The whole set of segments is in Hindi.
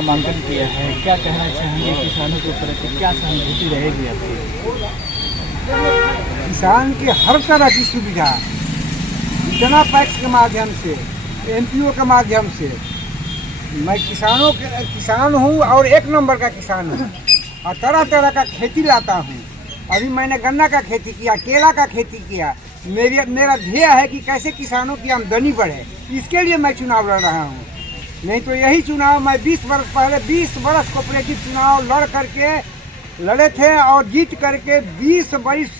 नामांकन किया है, क्या कहना चाहेंगे किसानों के प्रति, क्या सहानुभूति रहेगी आपकी? किसान की हर तरह की सुविधा जितना पैक्स के माध्यम से, एमपीओ के माध्यम से, मैं किसान हूँ और एक नंबर का किसान हूँ और तरह तरह का खेती लाता हूँ। अभी मैंने गन्ना का खेती किया, केला का खेती किया। मेरा ध्येय है कि कैसे किसानों की आमदनी बढ़े, इसके लिए मैं चुनाव लड़ रहा हूँ। नहीं तो यही चुनाव मैं 20 वर्ष पहले 20 वर्ष कोऑपरेटिव चुनाव लड़े थे और जीत करके 20 वर्ष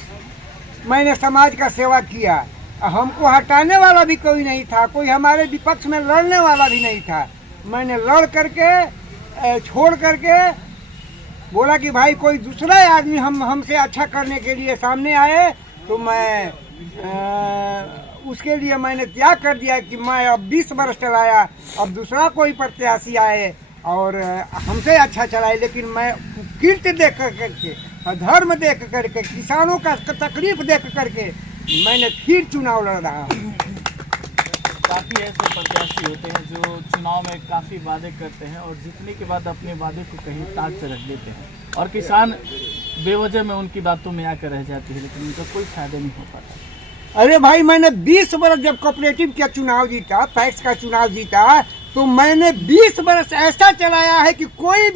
मैंने समाज का सेवा किया। हमको हटाने वाला भी कोई नहीं था, कोई हमारे विपक्ष में लड़ने वाला भी नहीं था। मैंने लड़ करके छोड़ करके बोला कि भाई कोई दूसरा आदमी हमसे अच्छा करने के लिए सामने आए तो मैं उसके लिए मैंने त्याग कर दिया कि मैं अब 20 वर्ष चलाया, अब दूसरा कोई प्रत्याशी आए और हमसे अच्छा चलाए। लेकिन मैं कीर्ति देख करके, धर्म देख करके, किसानों का तकलीफ देख करके मैंने फिर चुनाव लड़ रहा हूँ। काफ़ी ऐसे प्रत्याशी होते हैं जो चुनाव में काफ़ी वादे करते हैं और जीतने के बाद अपने वादे को कहीं ताक पे रख देते हैं और किसान बेवजह में उनकी बातों में आकर रह जाती है, लेकिन उनका कोई फायदा नहीं हो पाता। अरे भाई, मैंने 20 वर्ष जब कोऑपरेटिव का चुनाव जीता, पैक्स का चुनाव जीता, तो मैंने 20 वर्ष ऐसा चलाया है कि कोई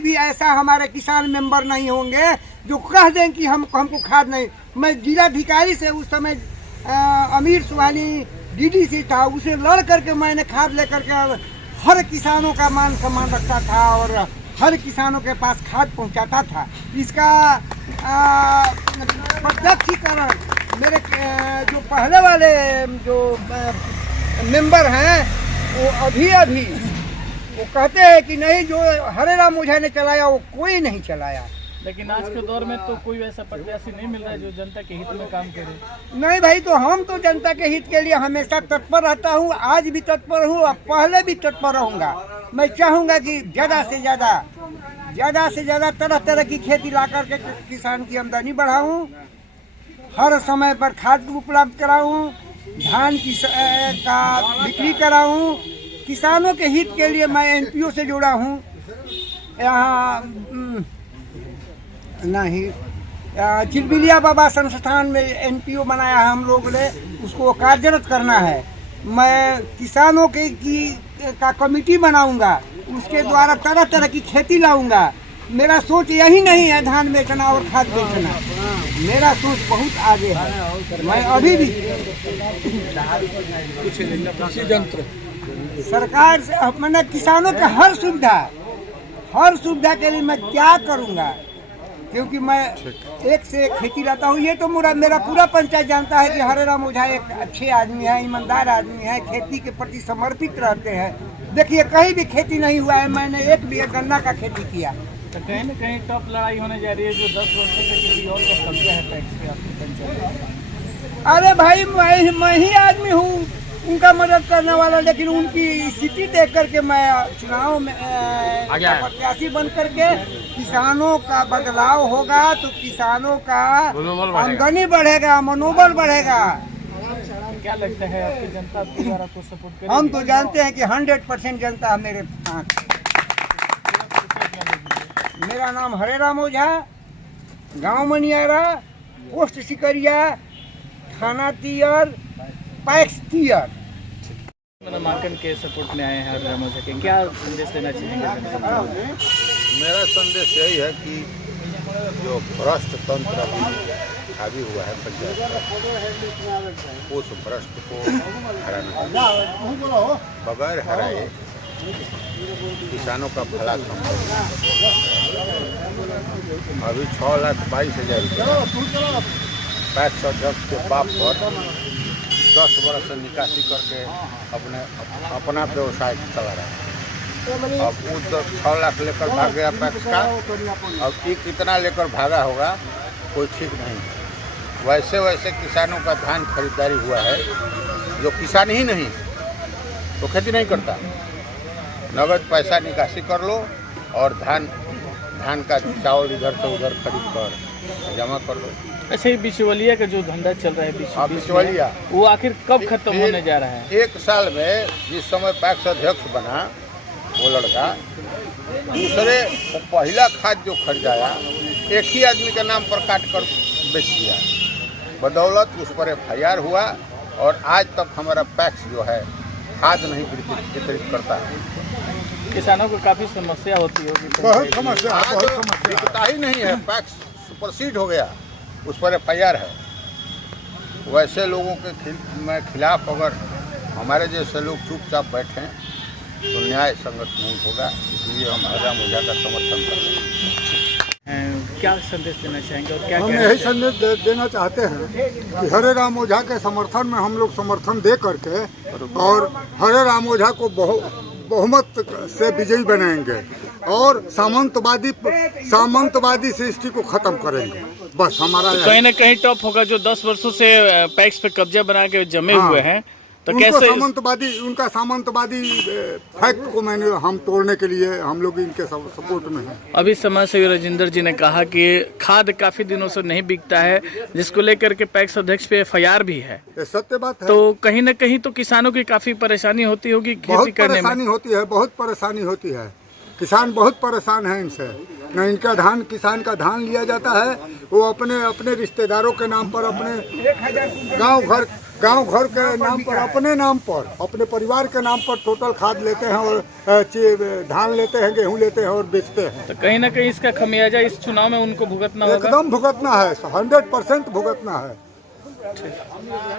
भी ऐसा हमारे किसान मेंबर नहीं होंगे जो कह दें कि हमको खाद नहीं। मैं जिलाधिकारी से उस समय अमीर सुहानी डीडीसी था, उसे लड़ करके मैंने खाद लेकर के हर किसानों का मान सम्मान रखता था और हर किसानों के पास खाद पहुंचाता था। इसका प्रत्यक्षीकरण मेरे जो पहले वाले जो मेंबर हैं वो अभी वो कहते हैं कि नहीं, जो हरे राम ओझा ने चलाया वो कोई नहीं चलाया। लेकिन आज के दौर में तो कोई वैसा प्रत्याशी नहीं मिल रहा है जो जनता के हित में काम करे। नहीं भाई, तो हम तो जनता के हित के लिए हमेशा तत्पर रहता हूँ, आज भी तत्पर हूँ और पहले भी तत्पर रहूँगा। मैं चाहूँगा कि ज़्यादा से ज़्यादा तरह तरह की खेती ला करके किसान की आमदनी बढ़ाऊँ, हर समय पर खाद उपलब्ध कराऊँ, धान की का बिक्री कराऊँ। किसानों के हित के लिए मैं एनपीओ से जुड़ा हूँ। यहाँ नहीं, चिलबिलिया बाबा संस्थान में एनपीओ बनाया है हम लोग ने, उसको कार्यरत करना है। मैं किसानों का कमेटी बनाऊंगा, उसके द्वारा तरह तरह की खेती लाऊंगा। मेरा सोच यही नहीं है धान बेचना और खाद बेचना, मेरा सोच बहुत आगे है। मैं अभी भी सरकार से मैंने किसानों के हर सुविधा के लिए मैं क्या करूंगा, क्योंकि मैं एक से एक खेती लाता हूँ। ये तो मेरा पूरा पंचायत जानता है कि हरे राम ओझा एक अच्छे आदमी है, ईमानदार आदमी है, खेती के प्रति समर्पित रहते हैं। देखिए, कहीं भी खेती नहीं हुआ है, मैंने एक भी गन्ना का खेती किया। तो कहीं न कहीं टॉप लड़ाई होने जा रही है जो 10 वर्षों से किसी और का कब्जा है टैक्स पे आपकी पंचायत। अरे भाई, मैं ही आदमी हूँ उनका मदद करने वाला, लेकिन उनकी स्थिति देख करके मैं चुनाव में प्रत्याशी बन करके किसानों का बदलाव होगा तो किसानों का आमदनी बढ़ेगा, मनोबल बढ़ेगा। क्या लगता है आपकी जनता आपके द्वारा को सपोर्ट करेगी? हम तो जानते हैं कि 100% जनता मेरे साथ। मेरा नाम हरे राम ओझा, गांव मनियारा, पोस्ट सिकरिया, थाना तियर, पैक्स तियर। नामांकन के सपोर्ट में आए हैं हरे राम ओझा के, क्या संदेश देना चाहेंगे? मेरा संदेश यही है कि जो भ्रष्ट तंत्र अभी हावी हुआ है पंचायत, उस भ्रष्ट को हराना, बगैर हराए किसानों का भला संभव। अभी 6,22,000 रुपये पैक्स अध्यक्ष के बाप पर 10 वर्ष से निकासी करके अपना व्यवसाय चला रहा है। अब वो 6 लाख लेकर भाग गया पैक्स का, अब कितना लेकर भागा होगा कोई ठीक नहीं। वैसे किसानों का धान खरीदारी हुआ है, जो किसान ही नहीं तो खेती नहीं करता, नगद पैसा निकासी कर लो और धान का चावल इधर से उधर खरीद कर जमा कर लो। अच्छा, ये बिचौलिया का जो धंधा चल रहा है बिचौलिया, वो आखिर कब खत्म होने जा रहा है? 1 साल में जिस समय पैक्स अध्यक्ष बना वो लड़का दूसरे पहला खाद जो खरीदाया एक ही आदमी के नाम पर काट कर बेच दिया। बदौलत उस पर FIR हुआ और आज तक हमारा पैक्स जो है खाद नहीं वितरित करता है। किसानों को काफी समस्या होती होगी। बहुत समस्या, आज बहुत समस्या। बिकता ही नहीं है, पैक्स सुपरसीड हो गया, उस पर FIR है। वैसे लोगों के मैं खिलाफ अगर हमारे जैसे लोग चुपचाप बैठें तो न्याय संगत नहीं होगा, इसलिए हम हजाम ओझा का समर्थन करते हैं। क्या संदेश देना चाहेंगे और क्या हम कहना यही चाहेंगे? संदेश देना चाहते हैं कि हरे राम ओझा के समर्थन में हम लोग समर्थन दे करके और हरे राम ओझा को बहुमत से विजयी बनाएंगे और सामंतवादी सृष्टि को खत्म करेंगे। बस हमारा कहीं ना कहीं टॉप होगा जो 10 वर्षों से पैक्स पे कब्जा बना के जमे हाँ। हुए हैं, तो उनको कैसे उनका सामंतवादी फैक्ट को हम तोड़ने के लिए हम लोग इनके सपोर्ट में हैं। अभी समाज सेवी राजेंद्र जी ने कहा कि खाद काफी दिनों से नहीं बिकता है, जिसको लेकर के पैक्स अध्यक्ष पे FIR भी है। ये सत्य बात है। तो कहीं ना कहीं तो किसानों की काफी परेशानी होती होगी खेती करने में। बहुत परेशानी होती है। किसान बहुत परेशान है इनसे। न इनका धान, किसान का धान लिया जाता है, वो अपने रिश्तेदारों के नाम पर, अपने गांव घर के नाम पर, अपने नाम पर, अपने परिवार के नाम पर टोटल खाद लेते हैं और धान लेते हैं, गेहूं लेते हैं और बेचते हैं। तो कहीं ना कहीं इसका खमियाजा इस चुनाव में उनको भुगतना होगा। एकदम भुगतना है, 100% भुगतना है।